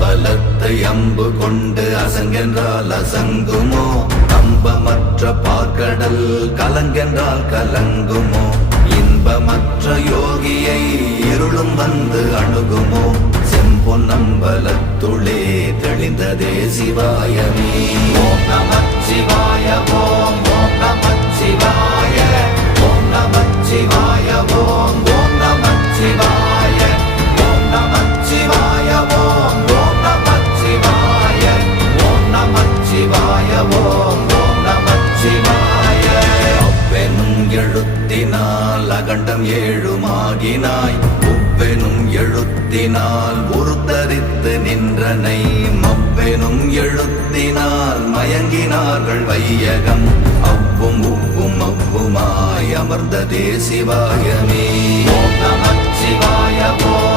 அம்பலத்தை அம்பு கொண்டு அசங்கென்றால் அசங்குமோ? நம்பமற்ற பார்க்கடல் கலங்கென்றால் கலங்குமோ? இன்பமற்ற யோகியை இருளும் வந்து அணுகுமோ? செம்பொன்னம்பலத்துளே தெளிந்ததே சிவாயமே. ஓம் நமச்சிவாய ஓம் ஓம் நமச்சிவாய ஓம் நமச்சிவாய ஓம் ஓம் நமச்சிவாய ஓம் நமச்சிவாய ஓம் ஓம் நமச்சிவாய ஓம் நமச்சிவாய ஓம் ஓம் நமச்சிவாய. அவ்வெனும் எழுத்தினால் அகண்டம் ஏழுமாகினாய், உவ்வெனும் எழுத்தினால் உருத்தரித்து நின்றனை, மவ்வெனும் எழுத்தினால் மயங்கினார்கள் வையகம். அவ்வும் உவ்வும் அவ்வுமாய் அமர்ந்ததே சிவாயமே. ஓம் நமச்சிவாய ஓம்